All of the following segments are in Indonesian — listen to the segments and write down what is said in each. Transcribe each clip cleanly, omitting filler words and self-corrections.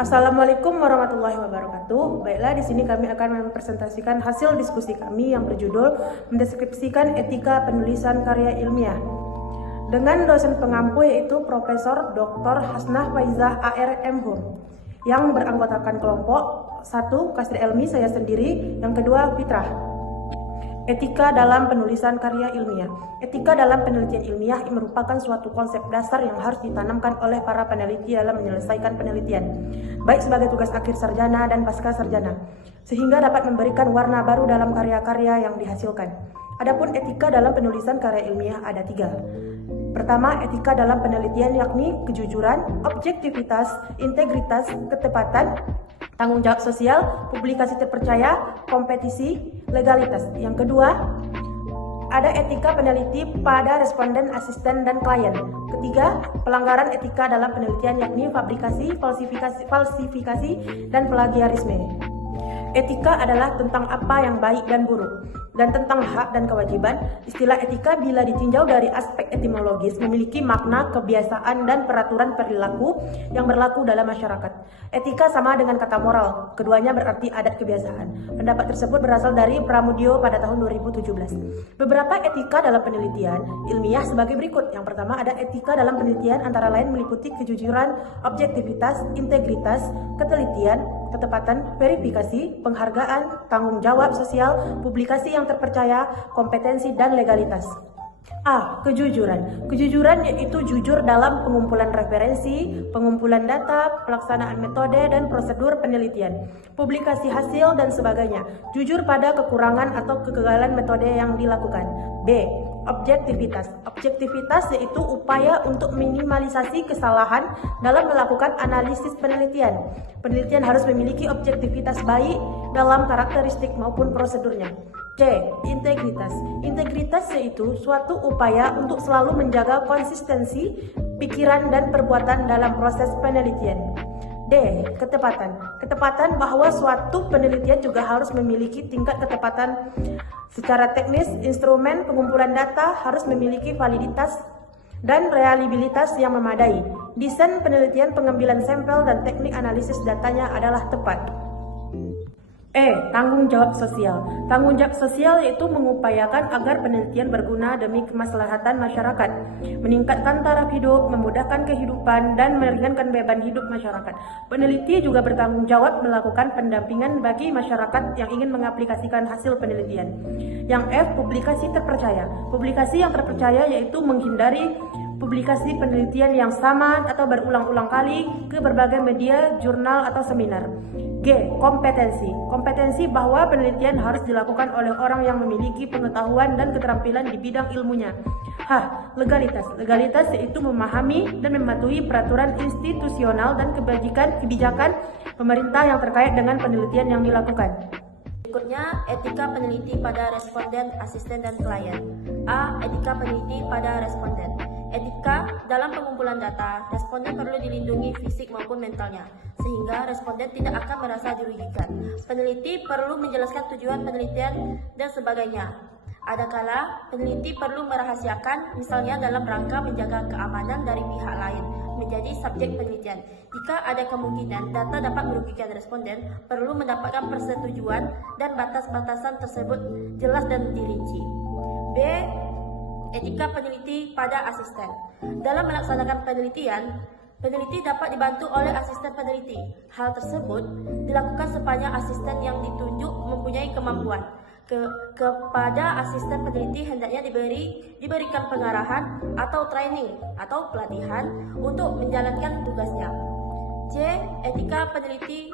Assalamualaikum warahmatullahi wabarakatuh. Baiklah, di sini kami akan mempresentasikan hasil diskusi kami yang berjudul mendeskripsikan etika penulisan karya ilmiah dengan dosen pengampu yaitu Profesor Dr. Hasnah Faizah ARMH yang beranggotakan kelompok 1 Kasri Elmi, saya sendiri, yang kedua Fitrah. Etika dalam penulisan karya ilmiah. Etika dalam penelitian ilmiah merupakan suatu konsep dasar yang harus ditanamkan oleh para peneliti dalam menyelesaikan penelitian, baik sebagai tugas akhir sarjana dan pasca sarjana, sehingga dapat memberikan warna baru dalam karya-karya yang dihasilkan. Adapun etika dalam penulisan karya ilmiah ada 3. Pertama, etika dalam penelitian yakni kejujuran, objektivitas, integritas, ketepatan, tanggung jawab sosial, publikasi terpercaya, kompetisi, legalitas. Yang kedua, ada etika peneliti pada responden, asisten, dan klien. Ketiga, pelanggaran etika dalam penelitian yakni fabrikasi, falsifikasi, dan plagiarisme. Etika adalah tentang apa yang baik dan buruk, dan tentang hak dan kewajiban. Istilah etika bila ditinjau dari aspek etimologis memiliki makna kebiasaan dan peraturan perilaku yang berlaku dalam masyarakat. Etika sama dengan kata moral, keduanya berarti adat kebiasaan. Pendapat tersebut berasal dari Pramudio pada tahun 2017. Beberapa etika dalam penelitian ilmiah sebagai berikut. Yang pertama, ada etika dalam penelitian antara lain meliputi kejujuran, objektivitas, integritas, ketelitian, ketepatan, verifikasi, penghargaan, tanggung jawab sosial, publikasi yang terpercaya, kompetensi, dan legalitas. A. Kejujuran. Kejujuran yaitu jujur dalam pengumpulan referensi, pengumpulan data, pelaksanaan metode dan prosedur penelitian, publikasi hasil, dan sebagainya. Jujur pada kekurangan atau kegagalan metode yang dilakukan. B. Objektivitas. Objektivitas yaitu upaya untuk minimalisasi kesalahan dalam melakukan analisis penelitian. Penelitian harus memiliki objektivitas baik dalam karakteristik maupun prosedurnya. C. Integritas. Integritas yaitu suatu upaya untuk selalu menjaga konsistensi pikiran dan perbuatan dalam proses penelitian. D. Ketepatan. Ketepatan bahwa suatu penelitian juga harus memiliki tingkat ketepatan secara teknis, instrumen pengumpulan data harus memiliki validitas dan reliabilitas yang memadai. Desain penelitian, pengambilan sampel, dan teknik analisis datanya adalah tepat. E. Tanggung jawab sosial. Tanggung jawab sosial yaitu mengupayakan agar penelitian berguna demi kemaslahatan masyarakat, meningkatkan taraf hidup, memudahkan kehidupan, dan meringankan beban hidup masyarakat. Peneliti juga bertanggung jawab melakukan pendampingan bagi masyarakat yang ingin mengaplikasikan hasil penelitian. Yang F. Publikasi terpercaya. Publikasi yang terpercaya yaitu menghindari publikasi penelitian yang sama atau berulang-ulang kali ke berbagai media, jurnal, atau seminar. G. Kompetensi. Kompetensi bahwa penelitian harus dilakukan oleh orang yang memiliki pengetahuan dan keterampilan di bidang ilmunya. H. Legalitas. Legalitas yaitu memahami dan mematuhi peraturan institusional dan kebijakan pemerintah yang terkait dengan penelitian yang dilakukan. Berikutnya, etika peneliti pada responden, asisten, dan klien. A. Etika peneliti pada responden. Etika dalam pengumpulan data, responden perlu dilindungi fisik maupun mentalnya, sehingga responden tidak akan merasa dirugikan. Peneliti perlu menjelaskan tujuan penelitian dan sebagainya. Adakala peneliti perlu merahasiakan, misalnya dalam rangka menjaga keamanan dari pihak lain, menjadi subjek penelitian. Jika ada kemungkinan data dapat merugikan responden, perlu mendapatkan persetujuan dan batas-batasan tersebut jelas dan dirinci. B. Etika peneliti pada asisten. Dalam melaksanakan penelitian, peneliti dapat dibantu oleh asisten peneliti. Hal tersebut dilakukan sepanjang asisten yang ditunjuk mempunyai kemampuan. Kepada asisten peneliti hendaknya diberikan pengarahan atau training atau pelatihan untuk menjalankan tugasnya. C. Etika peneliti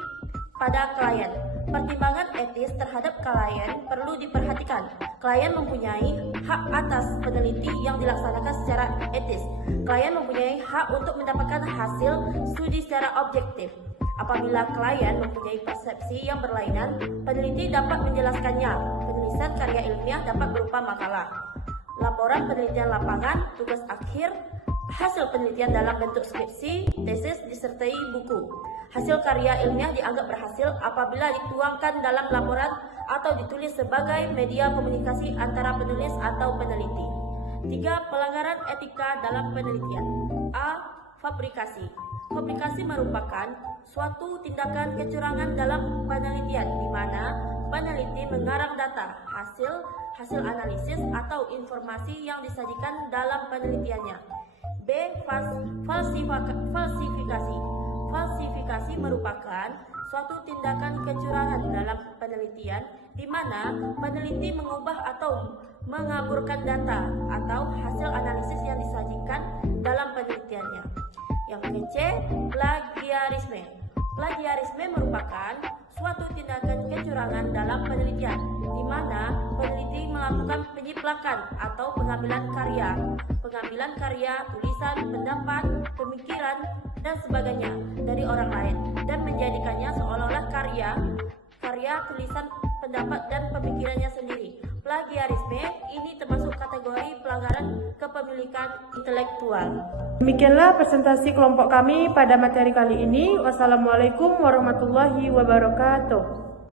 pada klien. Pertimbangan etis terhadap klien perlu diperhatikan. Klien mempunyai hak atas peneliti yang dilaksanakan secara etis. Klien mempunyai hak untuk mendapatkan hasil studi secara objektif. Apabila klien mempunyai persepsi yang berlainan, peneliti dapat menjelaskannya. Penulisan karya ilmiah dapat berupa makalah, laporan penelitian lapangan, tugas akhir, hasil penelitian dalam bentuk skripsi, tesis, disertai buku. Hasil karya ilmiah dianggap berhasil apabila dituangkan dalam laporan atau ditulis sebagai media komunikasi antara penulis atau peneliti. 3. Pelanggaran etika dalam penelitian. A. Fabrikasi. Publikasi merupakan suatu tindakan kecurangan dalam penelitian di mana peneliti mengarang data, hasil analisis atau informasi yang disajikan dalam penelitiannya. B. Falsifikasi. Falsifikasi merupakan suatu tindakan kecurangan dalam penelitian di mana peneliti mengubah atau mengaburkan data atau hasil analisis yang disajikan dalam penelitiannya. Yang ke-C, plagiarisme. Plagiarisme merupakan suatu tindakan kecurangan dalam penelitian di mana peneliti melakukan penjiplakan atau pengambilan karya, tulisan, pendapat, pemikiran, dan sebagainya dari orang lain dan menjadikannya seolah-olah karya, tulisan, pendapat, dan pemikirannya sendiri. Plagiarisme ini termasuk kategori pelanggaran kepemilikan intelektual. Demikianlah presentasi kelompok kami pada materi kali ini. Wassalamualaikum warahmatullahi wabarakatuh.